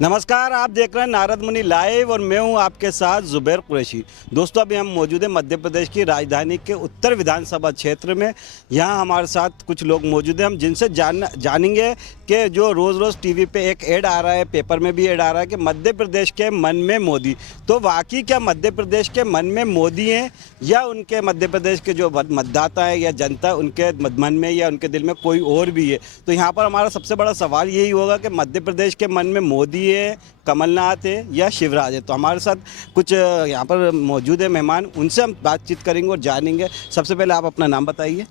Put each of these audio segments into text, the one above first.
नमस्कार, आप देख रहे हैं नारद मुनि लाइव और मैं हूं आपके साथ जुबैर कुरैशी। दोस्तों, अभी हम मौजूद हैं मध्य प्रदेश की राजधानी के उत्तर विधानसभा क्षेत्र में। यहां हमारे साथ कुछ लोग मौजूद हैं, हम जिनसे जानेंगे कि जो रोज़ टीवी पे एक ऐड आ रहा है, पेपर में भी ऐड आ रहा है कि मध्य प्रदेश के मन में मोदी। तो वाकई क्या मध्य प्रदेश के मन में मोदी हैं या उनके मध्य प्रदेश के जो मतदाता हैं या जनता उनके मन में या उनके दिल में कोई और भी है? तो यहाँ पर हमारा सबसे बड़ा सवाल यही होगा कि मध्य प्रदेश के मन में मोदी है, कमलनाथ है या शिवराज है। तो हमारे साथ कुछ यहाँ पर मौजूद है मेहमान, उनसे हम बातचीत करेंगे और जानेंगे। सबसे पहले आप अपना नाम बताइए।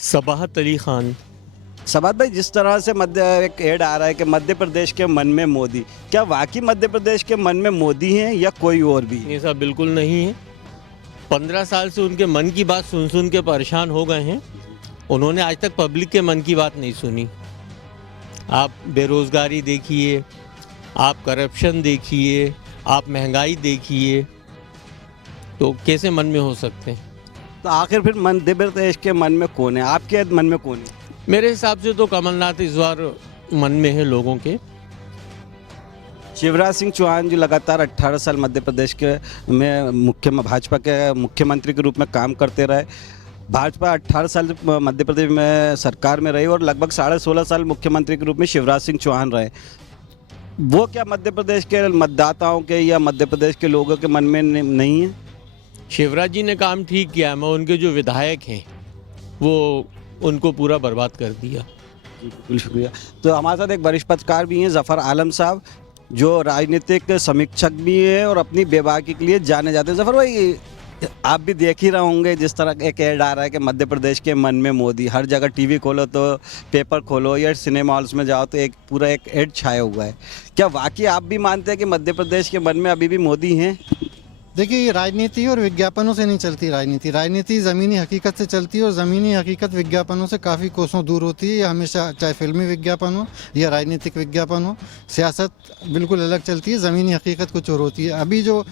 सबाहत अली ख़ान। सबात भाई, जिस तरह से एक ऐड आ रहा है कि मध्य प्रदेश के मन में मोदी, क्या वाकई मध्य प्रदेश के मन में मोदी हैं या कोई और भी? ऐसा बिल्कुल नहीं है। 15 साल से उनके मन की बात सुन सुन के परेशान हो गए हैं। उन्होंने आज तक पब्लिक के मन की बात नहीं सुनी। आप बेरोज़गारी देखिए, आप करप्शन देखिए, आप महंगाई देखिए, तो कैसे मन में हो सकते हैं? तो आखिर फिर मध्य प्रदेश के मन में कौन है? आपके मन में कौन है? मेरे हिसाब से तो कमलनाथ इस बार मन में है लोगों के। शिवराज सिंह चौहान जो लगातार 18 साल मध्य प्रदेश के में भाजपा के मुख्यमंत्री के रूप में काम करते रहे। भाजपा 18 साल मध्य प्रदेश में सरकार में रही और लगभग 16.5 साल मुख्यमंत्री के रूप में शिवराज सिंह चौहान रहे। वो क्या मध्य प्रदेश के मतदाताओं के या मध्य प्रदेश के लोगों के मन में नहीं है? शिवराज जी ने काम ठीक किया, मैं उनके जो विधायक हैं वो उनको पूरा बर्बाद कर दिया। बिल्कुल शुक्रिया। तो हमारे साथ एक वरिष्ठ पत्रकार भी हैं, ज़फ़र आलम साहब, जो राजनीतिक समीक्षक भी है और अपनी बेबाकी के लिए जाने जाते हैं। ज़फ़र भाई, आप भी देख ही रहे होंगे जिस तरह एक ऐड आ रहा है कि मध्य प्रदेश के मन में मोदी। हर जगह टीवी खोलो तो, पेपर खोलो या सिनेमा हॉल्स में जाओ तो पूरा एक ऐड छाया हुआ है। क्या वाकई आप भी मानते हैं कि मध्य प्रदेश के मन में अभी भी मोदी हैं? देखिए, ये राजनीति और विज्ञापनों से नहीं चलती। राजनीति ज़मीनी हकीकत से चलती है और ज़मीनी हकीकत विज्ञापनों से काफ़ी कोसों दूर होती है। ये हमेशा, चाहे फिल्मी विज्ञापन हो या राजनीतिक विज्ञापन हो, सियासत बिल्कुल अलग चलती है, ज़मीनी हकीकत कुछ और होती है। अभी जो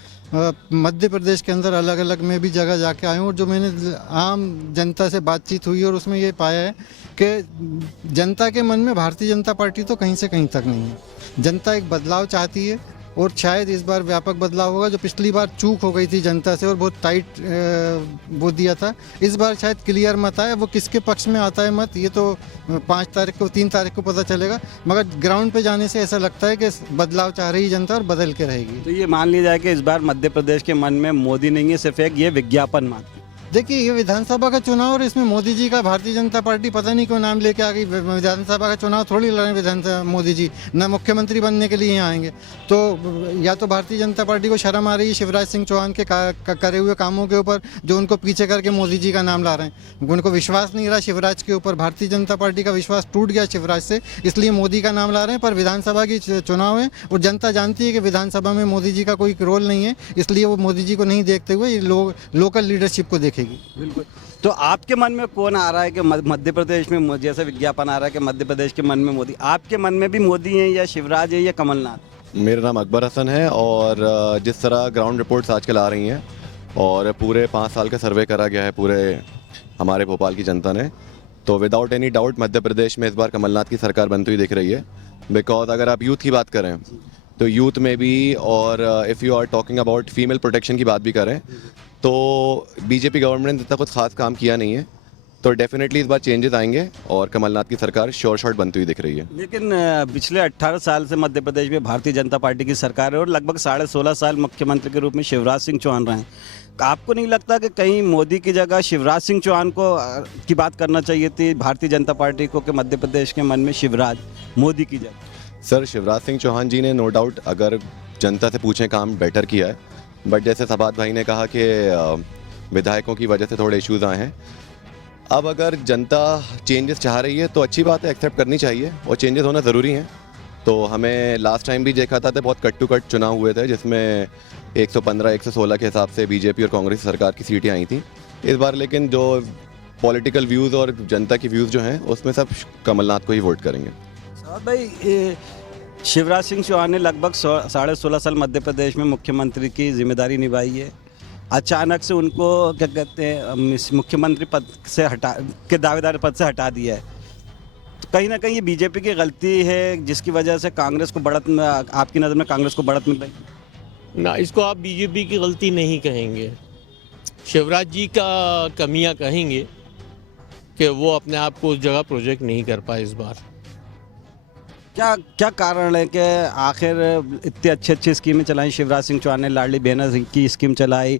मध्य प्रदेश के अंदर अलग अलग मैं भी जगह जाके आया हूँ और जो मैंने आम जनता से बातचीत हुई और उसमें ये पाया है कि जनता के मन में भारतीय जनता पार्टी तो कहीं से कहीं तक नहीं है। जनता एक बदलाव चाहती है और शायद इस बार व्यापक बदलाव होगा। जो पिछली बार चूक हो गई थी जनता से और बहुत टाइट वो दिया था, इस बार शायद क्लियर मत आए। वो किसके पक्ष में आता है मत, ये तो 5 तारीख को 3 तारीख को पता चलेगा। मगर ग्राउंड पे जाने से ऐसा लगता है कि बदलाव चाह रही जनता और बदल के रहेगी। तो ये मान लिया जाए कि इस बार मध्य प्रदेश के मन में मोदी नहीं है, सिर्फ एक ये विज्ञापन मात्र। देखिए, ये विधानसभा का चुनाव और इसमें मोदी जी का भारतीय जनता पार्टी पता नहीं क्यों नाम लेके आ गई। विधानसभा का चुनाव थोड़ी लड़े विधानसभा मोदी जी, ना मुख्यमंत्री बनने के लिए यहाँ आएंगे। तो या तो भारतीय जनता पार्टी को शर्म आ रही है शिवराज सिंह चौहान के करे हुए कामों के ऊपर, जो उनको पीछे करके मोदी जी का नाम ला रहे हैं। उनको विश्वास नहीं रहा शिवराज के ऊपर, भारतीय जनता पार्टी का विश्वास टूट गया शिवराज से, इसलिए मोदी का नाम ला रहे हैं। पर विधानसभा की चुनाव है और जनता जानती है कि विधानसभा में मोदी जी का कोई रोल नहीं है, इसलिए वो मोदी जी को नहीं देखते हुए लोकल लीडरशिप को देखेगी। बिल्कुल। तो आपके मन में कौन आ रहा है कि मध्य प्रदेश में, जैसे विज्ञापन आ रहा है कि मध्य प्रदेश के मन में मोदी, आपके मन में भी मोदी हैं या शिवराज है या कमलनाथ? मेरा नाम अकबर हसन है और जिस तरह ग्राउंड रिपोर्ट्स आजकल आ रही हैं और पूरे 5 साल का सर्वे करा गया है पूरे हमारे भोपाल की जनता ने, तो without any doubt Madhya Pradesh में इस बार कमलनाथ की सरकार बनती हुई दिख रही है। बिकॉज अगर आप यूथ की बात करें तो यूथ में भी, और if you are talking about female protection की बात भी करें, तो बीजेपी गवर्नमेंट ने इतना कुछ खास काम किया नहीं है। तो डेफिनेटली इस बार चेंजेस आएंगे और कमलनाथ की सरकार श्योर शॉट बनती हुई दिख रही है। लेकिन पिछले 18 साल से मध्य प्रदेश में भारतीय जनता पार्टी की सरकार है और लगभग 16.5 साल मुख्यमंत्री के रूप में शिवराज सिंह चौहान रहे हैं। आपको नहीं लगता कि कहीं मोदी की जगह शिवराज सिंह चौहान को की बात करना चाहिए थी भारतीय जनता पार्टी को, कि मध्य प्रदेश के मन में शिवराज, मोदी की जगह? सर, शिवराज सिंह चौहान जी ने नो डाउट अगर जनता से पूछें काम बेटर किया है, बट जैसे सबात भाई ने कहा कि विधायकों की वजह से थोड़े इश्यूज आए हैं। अब अगर जनता चेंजेस चाह रही है तो अच्छी बात है, एक्सेप्ट करनी चाहिए और चेंजेस होना ज़रूरी हैं। तो हमें लास्ट टाइम भी देखा था तो बहुत कट टू कट चुनाव हुए थे जिसमें 115 116 के हिसाब से बीजेपी और कांग्रेस सरकार की सीटें आई थी इस बार। लेकिन जो पॉलिटिकल व्यूज़ और जनता की व्यूज़ जो हैं उसमें सब कमलनाथ को ही वोट करेंगे। भाई, शिवराज सिंह चौहान ने लगभग 16.5 साल मध्य प्रदेश में मुख्यमंत्री की जिम्मेदारी निभाई है। अचानक से उनको क्या कहते हैं मुख्यमंत्री पद से दावेदार पद से हटा दिया है। तो कहीं ना कहीं ये बीजेपी की गलती है जिसकी वजह से कांग्रेस को बढ़त, आपकी नज़र में कांग्रेस को बढ़त मिल रही है? ना, इसको आप बीजेपी की गलती नहीं कहेंगे, शिवराज जी का कमियां कहेंगे कि वो अपने आप को उस जगह प्रोजेक्ट नहीं कर पाए इस बार। क्या क्या कारण है कि आखिर इतनी अच्छी अच्छी स्कीमें चलाई शिवराज सिंह चौहान ने, लाडली बहना की स्कीम चलाई,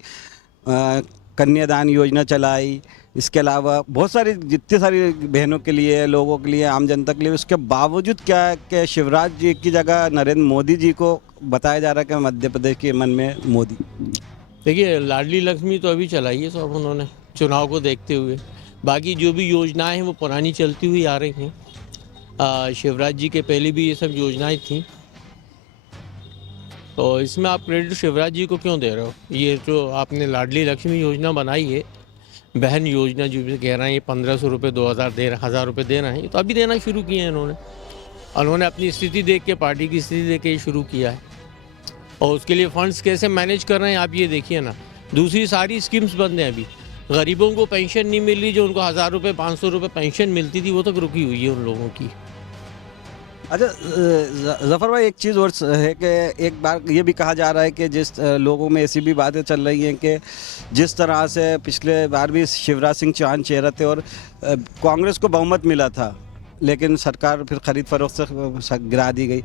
कन्यादान योजना चलाई, इसके अलावा बहुत सारी जितनी सारी बहनों के लिए, लोगों के लिए, आम जनता के लिए, उसके बावजूद क्या है कि शिवराज जी की जगह नरेंद्र मोदी जी को बताया जा रहा है कि मध्य प्रदेश के मन में मोदी। देखिए, लाडली लक्ष्मी तो अभी चलाई है सब उन्होंने चुनाव को देखते हुए, बाकी जो भी योजनाएं हैं वो पुरानी चलती हुई आ रही हैं। शिवराज जी के पहले भी ये सब योजनाएं थी, तो इसमें आप क्रेडिट शिवराज जी को क्यों दे रहे हो? ये जो आपने लाडली लक्ष्मी योजना बनाई है, बहन योजना जो भी कह रहे हैं, ये 1500 रुपये 1000 रुपये दे रहे हैं, तो अभी देना शुरू किए हैं उन्होंने अपनी स्थिति देख के, पार्टी की स्थिति देख के ये शुरू किया है। और उसके लिए फंड्स कैसे मैनेज कर रहे हैं आप ये देखिए ना। दूसरी सारी स्कीम्स बंद हैं अभी, गरीबों को पेंशन नहीं मिल रही, जो उनको 1000 रुपये 500 रुपये पेंशन मिलती थी वो तक रुकी हुई है उन लोगों की। अच्छा जफ़र भाई, एक चीज़ और है कि एक बार ये भी कहा जा रहा है कि जिस लोगों में ऐसी भी बातें चल रही हैं कि जिस तरह से पिछले बार भी शिवराज सिंह चौहान चेहरा थे और कांग्रेस को बहुमत मिला था, लेकिन सरकार फिर खरीद फरोख्त से गिरा दी गई।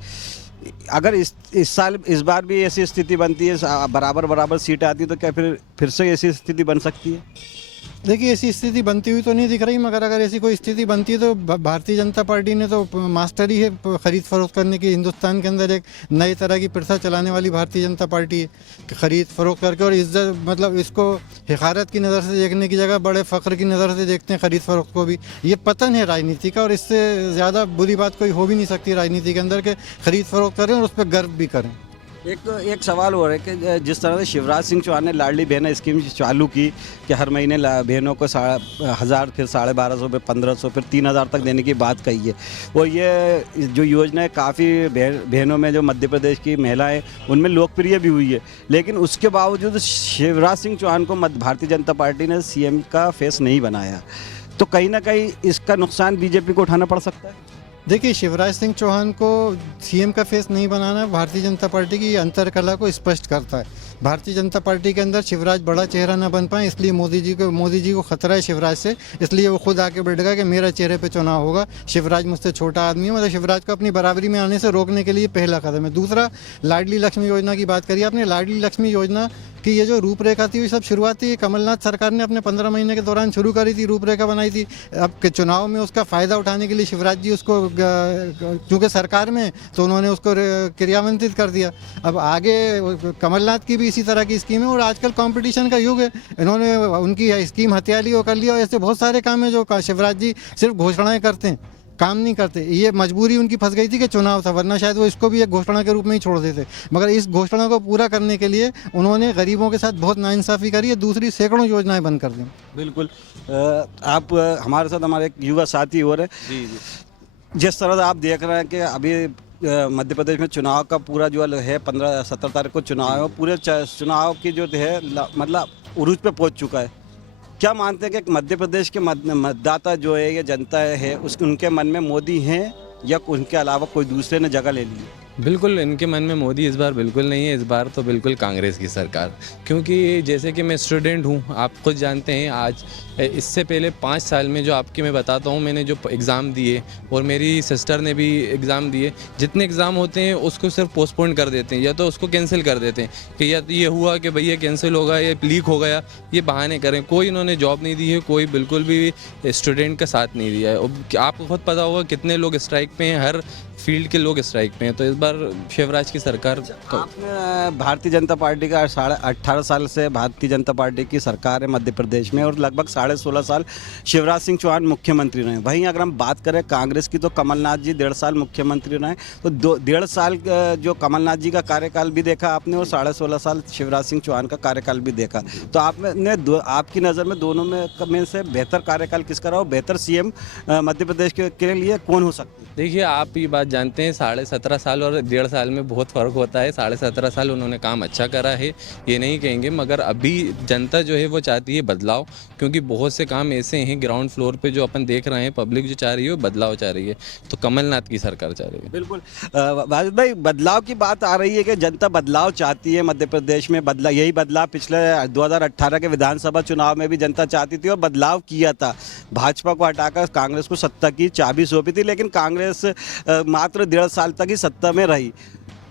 अगर इस साल इस बार भी ऐसी स्थिति बनती है, बराबर सीट आती है, तो क्या फिर से ऐसी स्थिति बन सकती है? देखिए, ऐसी स्थिति बनती हुई तो नहीं दिख रही, मगर अगर ऐसी कोई स्थिति बनती है तो भारतीय जनता पार्टी ने तो मास्टर ही है खरीद फरोख्त करने की। हिंदुस्तान के अंदर एक नई तरह की प्रथा चलाने वाली भारतीय जनता पार्टी है कि खरीद फरोख्त करके, और इज्जत मतलब इसको हिकारत की नज़र से देखने की जगह बड़े फ़ख्र की नज़र से देखते हैं खरीद फरोख्त को भी। ये पतन है राजनीति का, और इससे ज़्यादा बुरी बात कोई हो भी नहीं सकती राजनीति के अंदर कि खरीद फरोख्त करें और उस पर गर्व भी करें। एक सवाल हो रहा है कि जिस तरह से शिवराज सिंह चौहान ने लाडली बहना स्कीम चालू की कि हर महीने बहनों को 1000, फिर 1250, फिर 1500, फिर 3000 तक देने की बात कही है, और ये जो योजना है काफ़ी बहनों में, जो मध्य प्रदेश की महिलाएं, उनमें लोकप्रिय भी हुई है, लेकिन उसके बावजूद शिवराज सिंह चौहान को भारतीय जनता पार्टी ने CM का फेस नहीं बनाया, तो कहीं ना कहीं इसका नुकसान बीजेपी को उठाना पड़ सकता है। देखिए, शिवराज सिंह चौहान को CM का फेस नहीं बनाना भारतीय जनता पार्टी की अंतर कला को स्पष्ट करता है। भारतीय जनता पार्टी के अंदर शिवराज बड़ा चेहरा ना बन पाए, इसलिए मोदी जी को खतरा है शिवराज से, इसलिए वो खुद आके बैठ गया कि मेरा चेहरे पे चुनाव होगा। शिवराज मुझसे छोटा आदमी है, मतलब शिवराज को अपनी बराबरी में आने से रोकने के लिए पहला कदम है। दूसरा, लाडली लक्ष्मी योजना की बात करिए आपने। लाडली लक्ष्मी योजना की ये जो रूपरेखा थी, वो सब शुरुआत थी कमलनाथ सरकार ने अपने 15 महीने के दौरान शुरू करी थी, रूपरेखा बनाई थी। अब के चुनाव में उसका फ़ायदा उठाने के लिए शिवराज जी उसको, क्योंकि सरकार में, तो उन्होंने उसको क्रियान्वित कर दिया। अब आगे कमलनाथ की भी इसी तरह की स्कीम है, और आजकल कंपटीशन का युग है, इन्होंने उनकी स्कीम हत्या ली और कर लिया। और ऐसे बहुत सारे काम हैं जो शिवराज जी सिर्फ घोषणाएं करते हैं, काम नहीं करते। ये मजबूरी उनकी फंस गई थी कि चुनाव था, वरना शायद वो इसको भी एक घोषणा के रूप में ही छोड़ देते, मगर इस घोषणा को पूरा करने के लिए उन्होंने गरीबों के साथ बहुत नाइंसाफ़ी करी है। दूसरी, सैकड़ों योजनाएं बंद कर दी। बिल्कुल। आप हमारे साथ, हमारे एक युवा साथी हो रहे, जी। जिस तरह से आप देख रहे हैं कि अभी मध्य प्रदेश में चुनाव का पूरा जो है 15-17 तारीख को चुनाव है, पूरे चुनाव की जो है मतलब उरूज पे पहुंच चुका है। क्या मानते हैं कि मध्य प्रदेश के मतदाता जो है, ये जनता है, उनके मन में मोदी हैं या उनके अलावा कोई दूसरे ने जगह ले ली है? बिल्कुल, इनके मन में मोदी इस बार बिल्कुल नहीं है, इस बार तो बिल्कुल कांग्रेस की सरकार। क्योंकि जैसे कि मैं स्टूडेंट हूँ, आप खुद जानते हैं, आज इससे पहले 5 साल में जो आपके मैं बताता हूँ, मैंने जो एग्ज़ाम दिए और मेरी सिस्टर ने भी एग्ज़ाम दिए, जितने एग्ज़ाम होते हैं उसको सिर्फ पोस्टपोन कर देते हैं या तो उसको कैंसिल कर देते हैं कि या तो ये हुआ कि भैया कैंसिल होगा, ये लीक हो गया, ये बहाने करें। कोई इन्होंने जॉब नहीं दी है, कोई बिल्कुल भी स्टूडेंट का साथ नहीं दिया है। आपको खुद पता होगा कितने लोग स्ट्राइक पे हैं, हर फील्ड के लोग स्ट्राइक पे हैं। तो इस बार शिवराज की सरकार। आपने भारतीय जनता पार्टी का 18 साल से भारतीय जनता पार्टी की सरकार है मध्य प्रदेश में, और लगभग 16.5 साल शिवराज सिंह चौहान मुख्यमंत्री रहे। वहीं अगर हम बात करें कांग्रेस की, तो कमलनाथ जी 1.5 साल मुख्यमंत्री रहे। तो 1.5 साल जो कमलनाथ जी का कार्यकाल भी देखा आपने, और 16.5 साल शिवराज सिंह चौहान का कार्यकाल भी देखा। तो आपकी नज़र में दोनों में से बेहतर कार्यकाल किसका रहा, और बेहतर CM मध्य प्रदेश के लिए कौन हो सकता है? देखिए, आप ये बात जानते हैं, 17.5 साल और और 1.5 साल में बहुत फ़र्क होता है। 17.5 साल उन्होंने काम अच्छा करा है, ये नहीं कहेंगे, मगर अभी जनता जो है वो चाहती है बदलाव, क्योंकि बहुत से काम ऐसे हैं ग्राउंड फ्लोर पे जो अपन देख रहे हैं, पब्लिक जो चाह रही है वो बदलाव चाह रही है, तो कमलनाथ की सरकार चाह रही है। बिल्कुल वाजिद भाई, बदलाव की बात आ रही है कि जनता बदलाव चाहती है मध्य प्रदेश में। यही बदलाव पिछले 2018 के विधानसभा चुनाव में भी जनता चाहती थी और बदलाव किया था। भाजपा को हटाकर कांग्रेस को सत्ता की चाबी सौंपी थी, लेकिन कांग्रेस मात्र 1.5 साल तक ही सत्ता में रही।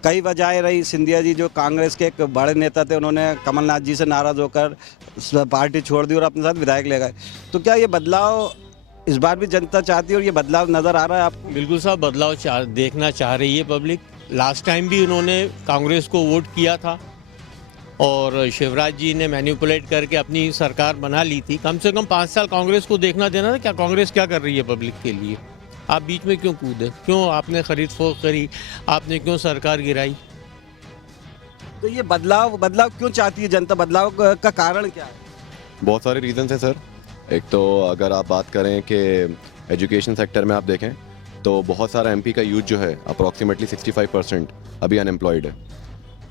कई वजहें रही। सिंधिया जी जो कांग्रेस के एक बड़े नेता थे, उन्होंने कमलनाथ जी से नाराज़ होकर पार्टी छोड़ दी और अपने साथ विधायक ले गए। तो क्या ये बदलाव इस बार भी जनता चाहती है और ये बदलाव नज़र आ रहा है आपको? बिल्कुल साहब, बदलाव देखना चाह रही है पब्लिक। लास्ट टाइम भी उन्होंने कांग्रेस को वोट किया था और शिवराज जी ने मैनिपुलेट करके अपनी सरकार बना ली थी। कम से कम 5 साल कांग्रेस को देखना देना था, क्या कांग्रेस क्या कर रही है पब्लिक के लिए। आप बीच में क्यों कूदे, क्यों आपने खरीद फरोख्त करी, आपने क्यों सरकार गिराई? तो ये बदलाव क्यों चाहती है जनता? बदलाव का कारण क्या है? बहुत सारे रीज़न्स हैं सर। एक तो अगर आप बात करें कि एजुकेशन सेक्टर में आप देखें तो बहुत सारा एमपी का यूथ जो है अप्रॉक्सीमेटली 65% अभी अनएम्प्लॉयड है।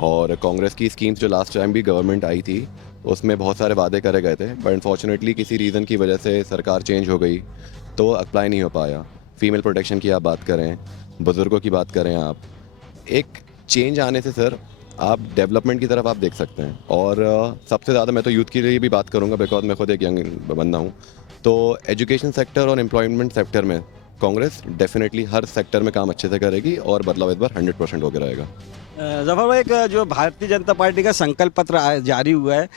और कांग्रेस की स्कीम्स जो लास्ट टाइम भी गवर्नमेंट आई थी उसमें बहुत सारे वादे करे गए थे, बट अनफॉर्चुनेटली किसी रीज़न की वजह से सरकार चेंज हो गई तो अप्लाई नहीं हो पाया। फीमेल प्रोटेक्शन की आप बात करें, बुज़ुर्गों की बात करें, आप एक चेंज आने से सर आप डेवलपमेंट की तरफ आप देख सकते हैं। और सबसे ज़्यादा मैं तो यूथ के लिए भी बात करूंगा, बिकॉज मैं खुद एक यंग बंदा हूं। तो एजुकेशन सेक्टर और एम्प्लॉयमेंट सेक्टर में कांग्रेस डेफिनेटली हर सेक्टर में काम अच्छे से करेगी और बदलाव इस बार 100% होकर रहेगा। जफर भाई, एक जो भारतीय जनता पार्टी का संकल्प पत्र जारी हुआ है,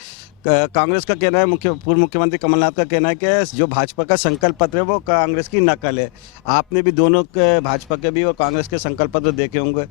कांग्रेस का कहना है, पूर्व मुख्यमंत्री कमलनाथ का कहना है कि जो भाजपा का संकल्प पत्र है वो कांग्रेस की नकल है। आपने भी दोनों के, भाजपा के भी और कांग्रेस के संकल्प पत्र देखे होंगे।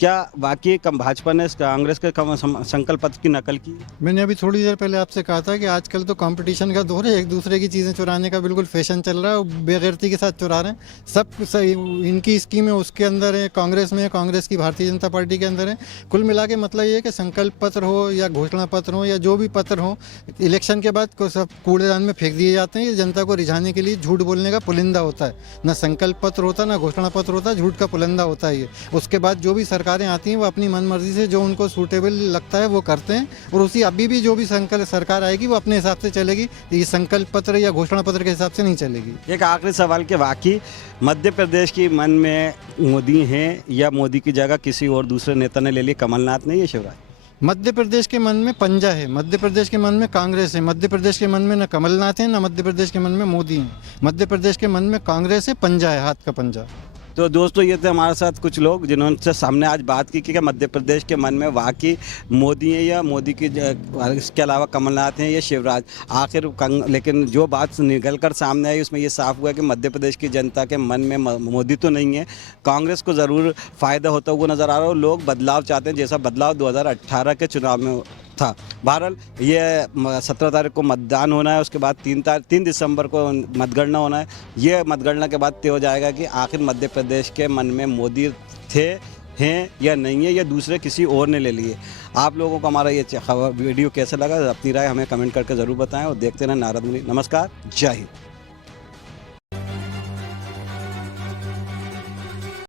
क्या वाकई भाजपा ने कांग्रेस के संकल्प पत्र की नकल की? मैंने अभी थोड़ी देर पहले आपसे कहा था कि आजकल तो कंपटीशन का दौर है, एक दूसरे की चीज़ें चुराने का बिल्कुल फैशन चल रहा है और बेगैरती के साथ चुरा रहे हैं। सब इनकी स्कीमें उसके अंदर है, कांग्रेस में, कांग्रेस की भारतीय जनता पार्टी के अंदर है। कुल मिला के मतलब ये है कि संकल्प पत्र हो या घोषणा पत्र हो या जो भी पत्र हो, इलेक्शन के बाद को सब कूड़ेदान में फेंक दिए जाते हैं। ये जनता को रिझाने के लिए झूठ बोलने का पुलिंदा होता है। ना संकल्प पत्र होता, ना घोषणा पत्र होता, झूठ का पुलिंदा होता है ये। उसके बाद जो भी सरकारें आती हैं वो अपनी मनमर्जी से जो उनको सूटेबल लगता है वो करते हैं और उसी अभी भी जो भी सरकार आएगी वो अपने हिसाब से चलेगी। ये संकल्प पत्र या घोषणा पत्र के हिसाब से नहीं चलेगी। एक आखिरी सवाल के वाकई मध्य प्रदेश की मन में मोदी हैं या मोदी की जगह किसी और दूसरे नेता ने ले ली, कमलनाथ ने या शिवराज? मध्य प्रदेश के मन में पंजा है, मध्य प्रदेश के मन में कांग्रेस है। मध्य प्रदेश के मन में न कमलनाथ है, न मध्य प्रदेश के मन में मोदी है। मध्य प्रदेश के मन में कांग्रेस है, पंजा है, हाथ का पंजा। तो दोस्तों, ये थे हमारे साथ कुछ लोग जिन्होंने सामने आज बात की कि मध्य प्रदेश के मन में वाकई मोदी है या मोदी की इसके अलावा कमलनाथ हैं या शिवराज। आखिर लेकिन जो बात निकल कर सामने आई उसमें ये साफ हुआ कि मध्य प्रदेश की जनता के मन में मोदी तो नहीं है, कांग्रेस को ज़रूर फ़ायदा होता हुआ नज़र आ रहा है। लोग बदलाव चाहते हैं, जैसा बदलाव 2018 के चुनाव में था। बहरहाल ये 17 तारीख को मतदान होना है, उसके बाद 3 दिसंबर को मतगणना होना है। ये मतगणना के बाद तय हो जाएगा कि आखिर मध्य प्रदेश के मन में मोदी थे, हैं या नहीं है, या दूसरे किसी और ने ले लिए। आप लोगों को हमारा ये वीडियो कैसा लगा, अपनी राय हमें कमेंट करके ज़रूर बताएं और देखते रहें नारद मुनि। नमस्कार, जय हिंद।